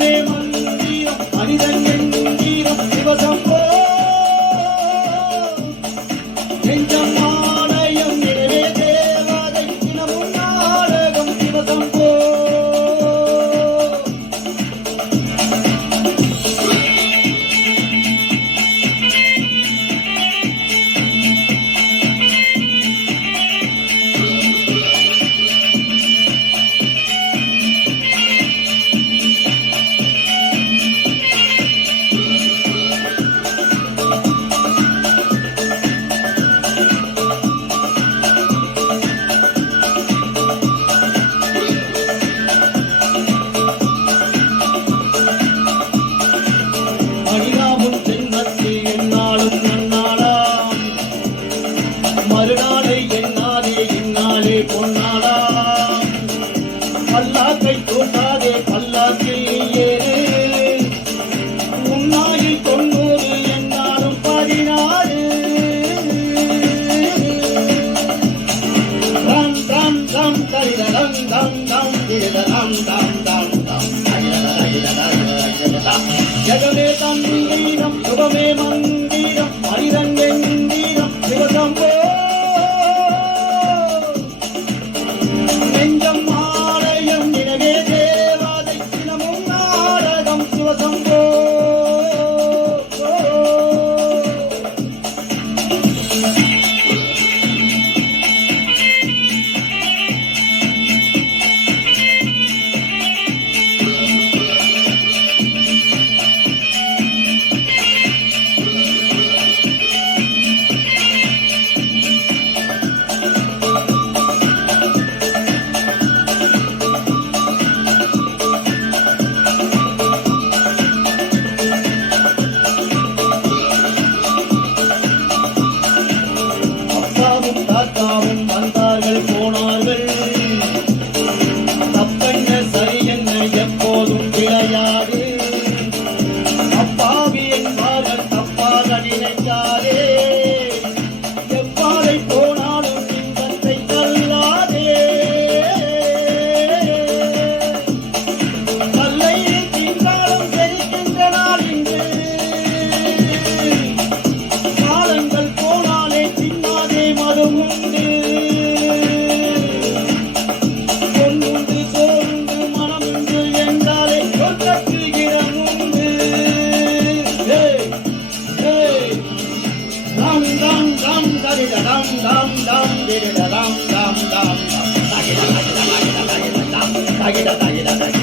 You. dum dum dum dum dum dam dam digga dam dam dam dam dagida dagida dagida dagida dam dagida dagida dagida